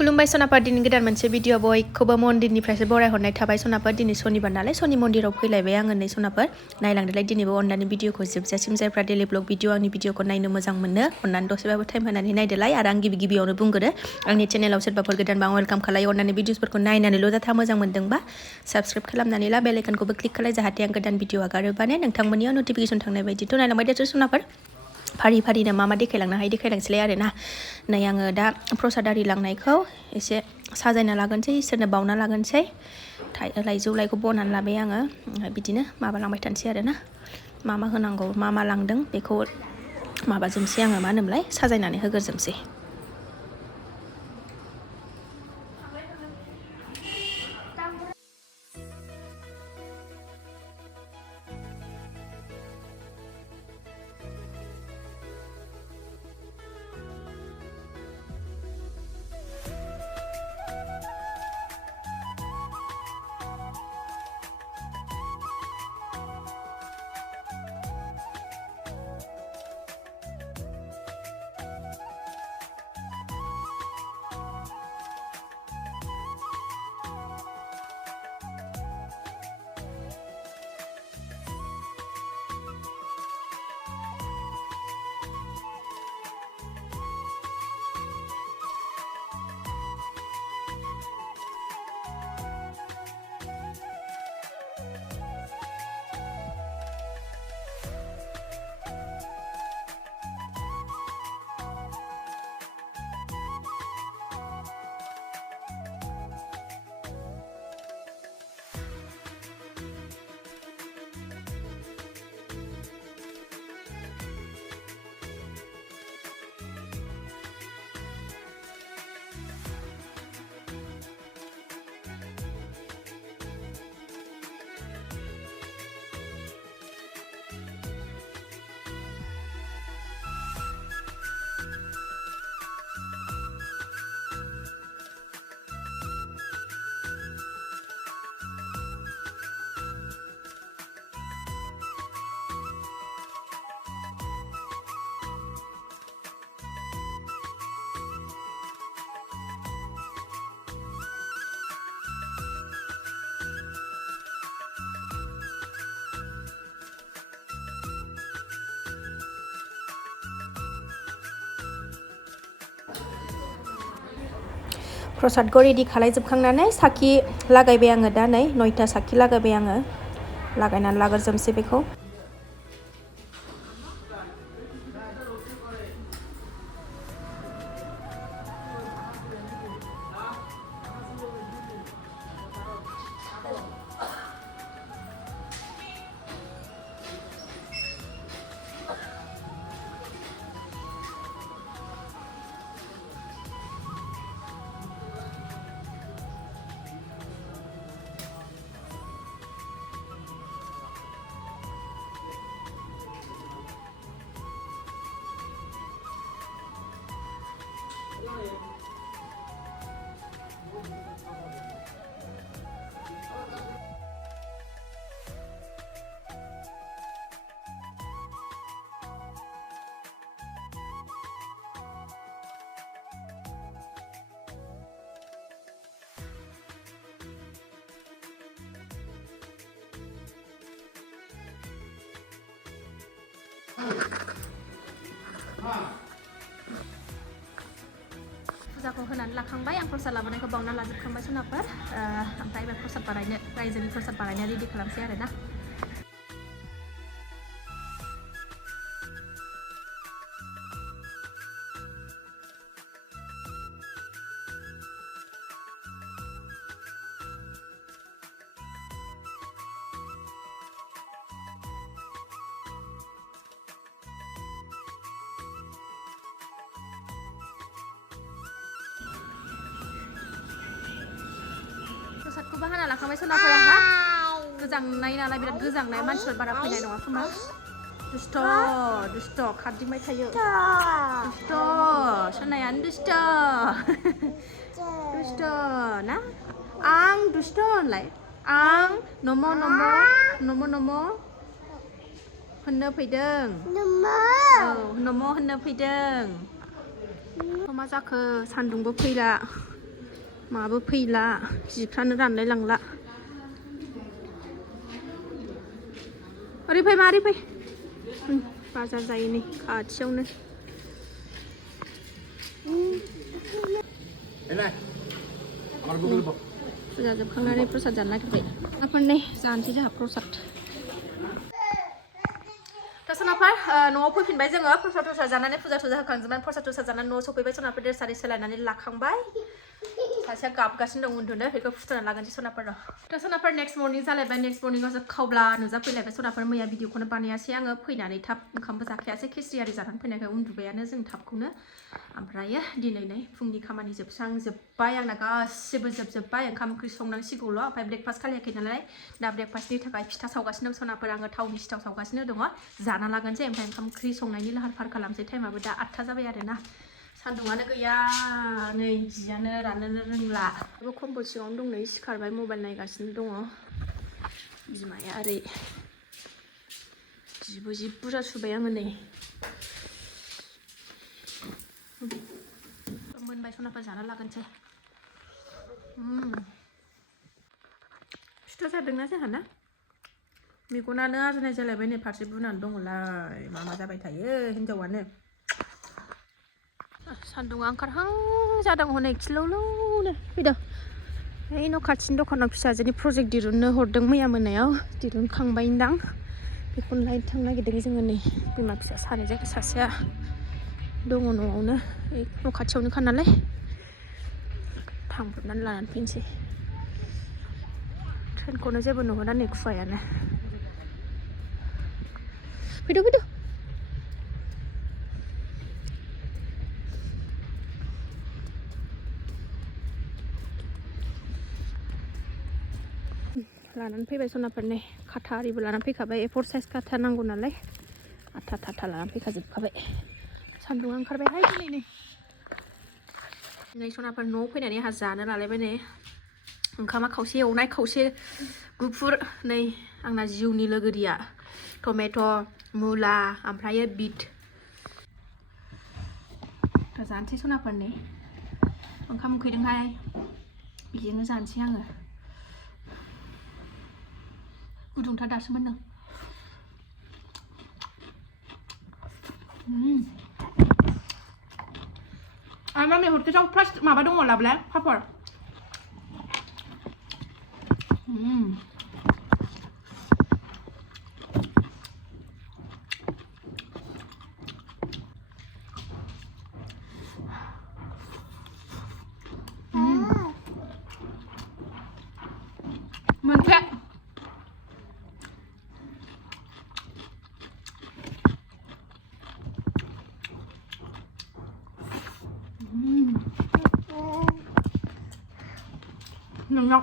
खुलुमबाय सनाफा दिनै गोदान मोनसे भिडिअ बयखौबो मन्दिरनिफ्रायसो बरायहरनाय थाबाय सनाफोर दिनै सनिबार नालाय सनि मन्दिराव फैलायबाय आङो नै सनाफोर नायलांदोलाय दिनैबो अननानै भिडिअखौ जोबजासिम जायफ्रा डेलि ब्लग भिडिअ आंनि भिडिअखौ नायनो मोजां मोनो अननानै दसेबाबो टाइम होनानै नायदोलाय आरो आं गिबियावनो बुंगोरो आंनि चेनेलाव सोरबाफोर गोदानबा वेलकाम खालायो अननानै भिडिअसफोरखौ नायनानैल' जाथा मोजां मोनदोंबा साबस्क्राइब खालामनानै ला बेल आइकनखौबो क्लिक खालाय जाहाथे आं गोदान भिडिअ आगारोबानो नोंथांमोननियाव नटिफिकेसन थांनाय बायदिथ' नायलांबाय देरसो सनाफोर फारि फारिनो मा देखायलांनो हायो देखायलांसैलाय आरोना नै आङो दा प्रसाद आरि लांनायखौ एसे साजायना लागोनसै इसोरनो बावना लागोनसै लाइजौ लाइखौ बनानै लाबाय आङो बिदिनो माबालांबाय थानोसै आरोना मा होनांगौ मा लांदों बेखौ माबाजोबसै आङो मा होनोमोनलाय साजायनानै होग्रोजोबसै प्रसादखौ रेडि खालायजोबखांनानै साखि लागायबाय आङो दा नै 9टा साखि लागायबाय आङो लागायनानै लाग्रोजोबसै बेखौ फुजाखौ होनानै लाखांबाय आं प्रसाद लाबोनायखौ बावना लाजोबखांबाय सनाफोर ओमफ्राय बे प्रसाद बानायनो रायजोनि प्रसाद बानायनो रेडि खालामसै आरोना प्रसादखौबो हाना लाखांबाय सनाफोराहा गोजांनाय नालाय बिराद गोजांनाय मानसिफोर बारा फैनाय नङा खोमा दुस्ट खारदिंबाय थायो दुस्ट सनायानो दुस्ट ना आं दुस्ट होनलाय आं नम' होननो फैदों नम' होननो फैदों मा जाखो सान्दुंबो फैला माबो फैला जिफ्रानो रानलाय लांला ओरै फै मारै फै बाजार जायो नै खाथियावनो फुजा जोबखांनानै प्रसाद जानो नागिरबाय नाफोरनै जानोसै जोंहा प्रसाद सोनाफोर न'आव फैफिनबाय जोङो प्रसाद जानानै फुजा होखांजोबनानै प्रसाद जानानै न'आव सफैबाय सोनाफोर ड्रेस आरि सोलायनानै लाखांबाय सासेया गाबगासिनो दं उन्दुनो बेखौ फुथुना लागोनसै सोनाफोर सोनाफोर नेक्स्ट मर्निं जालायबाय नेक्स्ट मर्निंआव खावब्ला नुजाफैलायबाय सोनाफोर मैया भिडिअखौनो बानायासै आङो फैनानै थाब ओंखामबो जाखायासै खिस्रि आरि जानानै फैनायखाय उन्दुबायानो जों थाबखौनो ओमफ्रायो दिनै नै फुंनि खामानि जोबस्रांजोब्बाय आंना गासिबो जोबजोब्बाय ओंखाम ओंख्रि संनांसिगौल' ओमफ्राय ब्रेकफास्ट खालायाखै नालाय दा ब्रेकफास्टनि थाखाय फिथा सावगासिनो दं सोनाफोर आङो थावनि सिथाव सावगासिनो दङ जाना लागोनसै ओमफ्राय ओंखाम ओंख्रि संनायनि लाहार फाहार खालामसै टाइमाबो दा 8था जाबाय आरोना सान्दुङानो गैया नै जियानो राननोनो रोंला कम्बल सिङावनो दं नै सिखारबाय मबाइल नायगासिनो दङ बिमाया ओरै जिबो जि बुरजा सुबाय आङो नै मोनबाय सनाफोर जाना लागोनसै फिथा जादोंना जोंहाना मेगनानो आजोनाय जालायबाय नै फारसे बुनानै दङलाय मा जाबाय थायो हिनजावानो सान्दुङा ओंखारहां जादों हनै खिलौलौनो फैदों ओइ न' खाथिनि दखानाव फिसाजोनि प्रजेक्ट दिरुननो हरदों मैया मोनायाव दिरुनखांबायदां बेखौनो लायनो थांनो नागिरदों जोङो नै बिमा फिसा सानैजों सासेया दङ न'आवनो न' खाथियावनोखा नालाय थांब्रबनानै लानानै फैनोसै ट्रेनखौनो जेबो नुहुरा नै खुवायानो फैदो लानानै फैबाय सनाफोर नै खाथा आरिबो लानानै फैखाबाय A4 साइज खाथा नांगौ नालाय आथा लानानै फैखाजोबखाबाय सान्दुङा ओंखारबायहाय दिनै नै सनाफोर न'आव फैनानै आंहा जानो लालायबाय नै ओंखामा खावसे एवनाय खावसे गुफुर नै आंना जिउनि लोगोरिया टमेट' मुला ओमफ्रायो बिट जानोसै सनाफोर नै ओंखाम उखैदोंहाय बेजोंनो जानोसै आङो गुदुंथार दासो मोनदों मामि हरखेसाव प्लास्टिक माबा दङ लाब्ला पापर मोनसे नोंनाव